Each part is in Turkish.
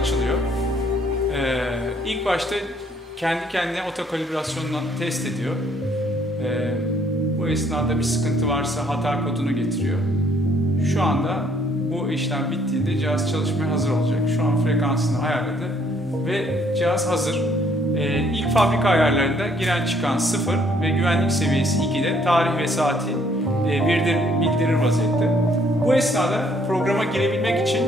açılıyor. İlk başta kendi kendine otokalibrasyonla test ediyor. Bu esnada bir sıkıntı varsa hata kodunu getiriyor. Şu anda bu işlem bittiğinde cihaz çalışmaya hazır olacak. Şu an frekansını ayarladı ve cihaz hazır. İlk fabrika ayarlarında giren çıkan 0 ve güvenlik seviyesi 2'de tarih ve saati bildirir vaziyette. Bu esnada programa girebilmek için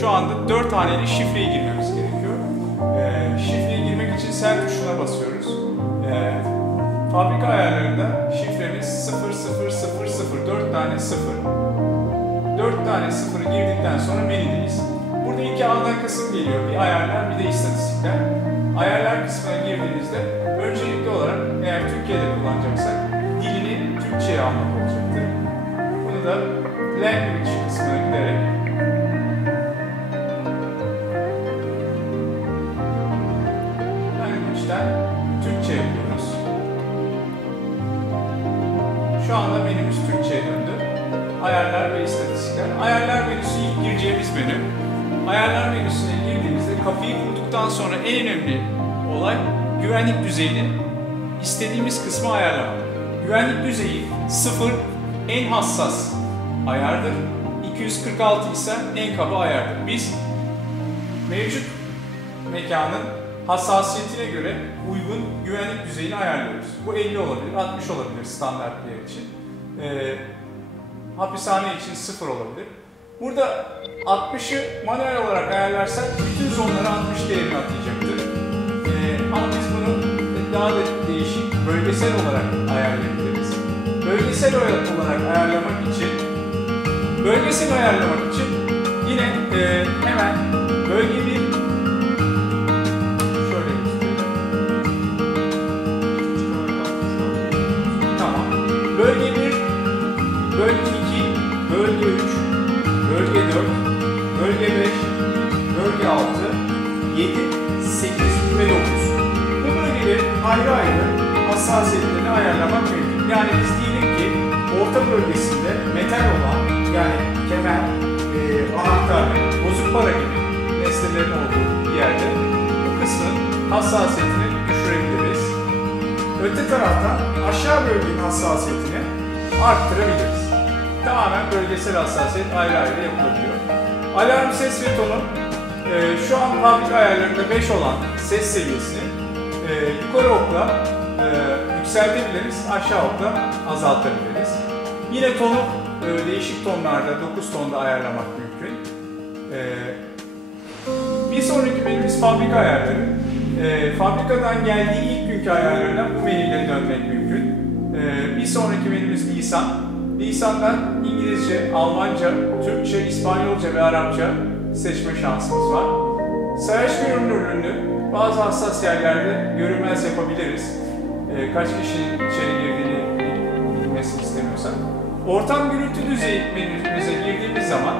şu anda 4 haneli şifreyi girmemiz gerekiyor. Şifreyi girmek için send tuşuna basıyoruz. Fabrika ayarlarında şifremiz 0000, 4 tane 0. 4 tane 0'ı girdikten sonra menüdeyiz. Burada iki ana kısım geliyor. Bir ayarlar, bir de istatistikler. Ayarlar kısmına girdiğinizde öncelikli olarak eğer Türkiye'de kullanacaksak dilini Türkçe'ye almak olacaktır. Bunu da language kısmına giderek language'den Türkçe yapıyoruz. Şu anda menümüz Türkçe'ye döndü. Ayarlar ve istatistikler. Ayarlar menüsü ilk gireceğimiz menü. Ayarlar menüsüne girdiğimizde kapıyı kurduktan sonra en önemli olay güvenlik düzeyini istediğimiz kısmı ayarlamak. Güvenlik düzeyi 0 en hassas ayardır. 246 ise en kaba ayardır. Biz mevcut mekanın hassasiyetine göre uygun güvenlik düzeyini ayarlıyoruz. Bu 50 olabilir, 60 olabilir standart bir yer için. Hapishane için 0 olabilir. Burada 60'ı manuel olarak ayarlarsak bütün zonlara 60 değerini atayacaktır. Ama biz bunu daha da değişik bölgesel olarak ayarlayabiliriz. Bölgesel olarak ayarlamak için yine hemen bölge 1 şöyle göstereyim. Tamam. Bölge 1, bölge 2, bölge 3, bölge 4, bölge 5, bölge 6, 7, 8 ve 9. Bu bölgelerin ayrı ayrı hassasiyetlerini ayarlamak mümkün. Yani biz diyelim ki orta bölgesinde metal olan, yani kemer, anahtar, bozuk para gibi nesnelerin olduğu bir yerde bu kısmın hassasiyetini düşürebiliriz. Öte taraftan aşağı bölgenin hassasiyetini arttırabiliriz. Tamamen bölgesel hassasiyet ayrı ayrı yapılabiliyor. Alarm ses ve tonu şu an fabrika ayarlarında 5 olan ses seviyesini yukarı okla yükseltebiliriz, aşağı okla azaltabiliriz. Yine tonu değişik tonlarda, 9 tonda ayarlamak mümkün. Bir sonraki menümüz fabrika ayarları. Fabrikadan geldiği ilk günkü ayarlarına bu menüyle dönmek mümkün. Bir sonraki menümüz lisan. Lisandan İngilizce, Almanca, Türkçe, İspanyolca ve Arapça seçme şansımız var. Sayaç görünürlüğünü bazı hassas yerlerde görünmez yapabiliriz. Kaç kişinin içeri girdiğini bilmesini istemiyorsak. Ortam gürültü düzeyi menümüze girdiğimiz zaman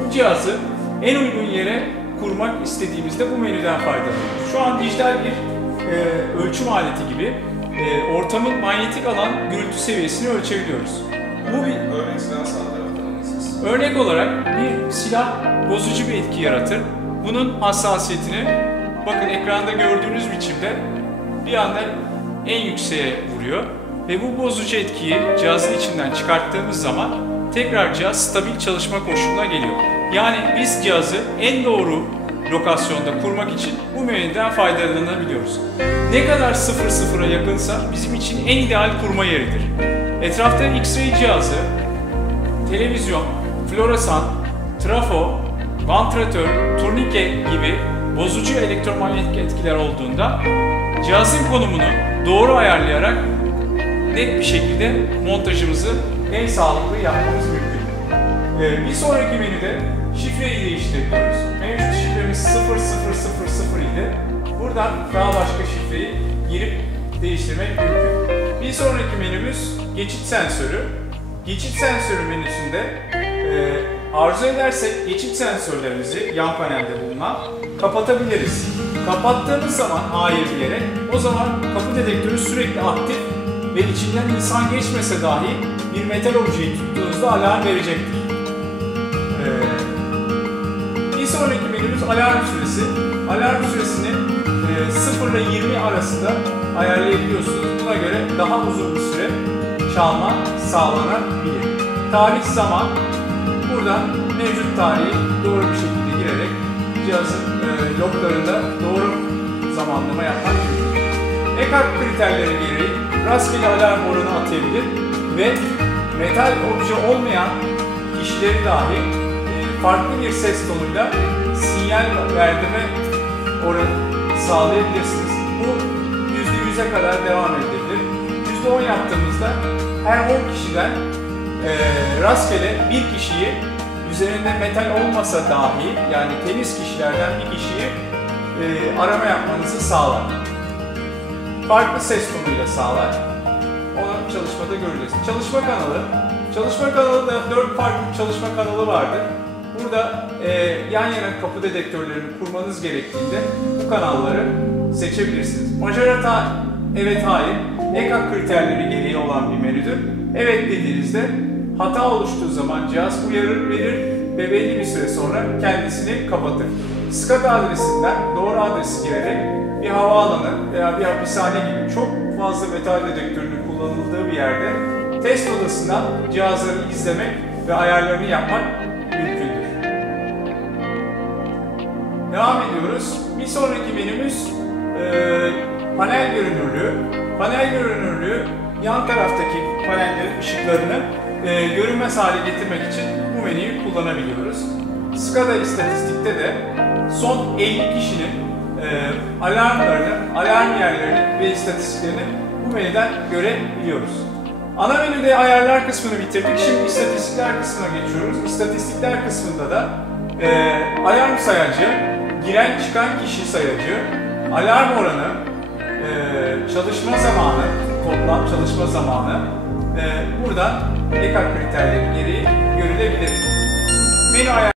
bu cihazı en uygun yere kurmak istediğimizde bu menüden faydalanıyoruz. Şu an dijital bir ölçüm aleti gibi ortamın manyetik alan gürültü seviyesini ölçebiliyoruz. Bu bir örnek olarak bir silah bozucu bir etki yaratır. Bunun hassasiyetini bakın ekranda gördüğünüz biçimde bir anda en yükseğe vuruyor ve bu bozucu etkiyi cihazın içinden çıkarttığımız zaman tekrar cihaz stabil çalışma koşuluna geliyor. Yani biz cihazı en doğru lokasyonda kurmak için bu menüden faydalanabiliyoruz. Ne kadar 0-0'a yakınsa bizim için en ideal kurma yeridir. Etrafta X-ray cihazı, televizyon, floresan, trafo, vantilatör, turnike gibi bozucu elektromanyetik etkiler olduğunda cihazın konumunu doğru ayarlayarak net bir şekilde montajımızı en sağlıklı yapmamız mümkün. Bir sonraki menüde şifreyi değiştiriyoruz. Mevcut şifremiz 0000 idi. Buradan daha başka şifreyi girip değiştirmek mümkün. Bir sonraki menümüz geçit sensörü. Geçit sensörü menüsünde arzu edersek geçit sensörlerimizi yan panelde bulunan kapatabiliriz. Kapattığımız zaman hayır diyerek o zaman kapı dedektörü sürekli aktif ve içinden insan geçmese dahi bir metal objeyi tuttuğunuzda alarm verecektir. Bir sonraki menümüz alarm süresi. Alarm süresini 0 ile 20 arasında ayarlayabiliyorsunuz. Buna göre daha uzun bir süre çalma sağlanabilir. Tarih, zaman. Buradan mevcut tarihi doğru bir şekilde girerek cihazın loglarında doğru zamanlama yapmak mümkün. ECAC kriterleri gereği rastgele alarm oranı atayabilir ve metal obje olmayan kişileri dahi farklı bir ses tonuyla sinyal verdirme oranı sağlayabilirsiniz. Bu %100'e kadar devam edebilir. %10 yaptığımızda her 10 kişiden rastgele bir kişiyi üzerinde metal olmasa dahi, yani temiz kişilerden bir kişiyi arama yapmanızı sağlar. Farklı ses tonuyla sağlar. Onu çalışmada göreceğiz. Çalışma kanalı. Çalışma kanalı da 4 farklı çalışma kanalı vardır. Burada yan yana kapı dedektörlerini kurmanız gerektiğinde bu kanalları seçebilirsiniz. Majör hata, evet, hayır. ECAC kriterleri gereği olan bir menüdür. Evet dediğinizde hata oluştuğu zaman cihaz uyarı verir ve belli bir süre sonra kendisini kapatır. SCADA adresinden doğru adresi girerek bir havaalanı veya bir hapishane gibi çok fazla metal dedektörünün kullanıldığı bir yerde test odasından cihazları izlemek ve ayarlarını yapmak mümkündür. Devam ediyoruz. Bir sonraki menümüz panel görünürlüğü. Panel görünürlüğü yan taraftaki panellerin ışıklarını görünmez hale getirmek için bu menüyü kullanabiliyoruz. SCADA istatistikte de son 50 kişinin alarmlarını, alarm yerlerini ve istatistiklerini bu menüden görebiliyoruz. Ana menüde ayarlar kısmını bitirdik. Şimdi istatistikler kısmına geçiyoruz. İstatistikler kısmında da alarm sayacı, giren çıkan kişi sayacı, alarm oranı, çalışma zamanı, toplam çalışma zamanı burada ECAC kriterleri gereği görülebilir. Menü ayar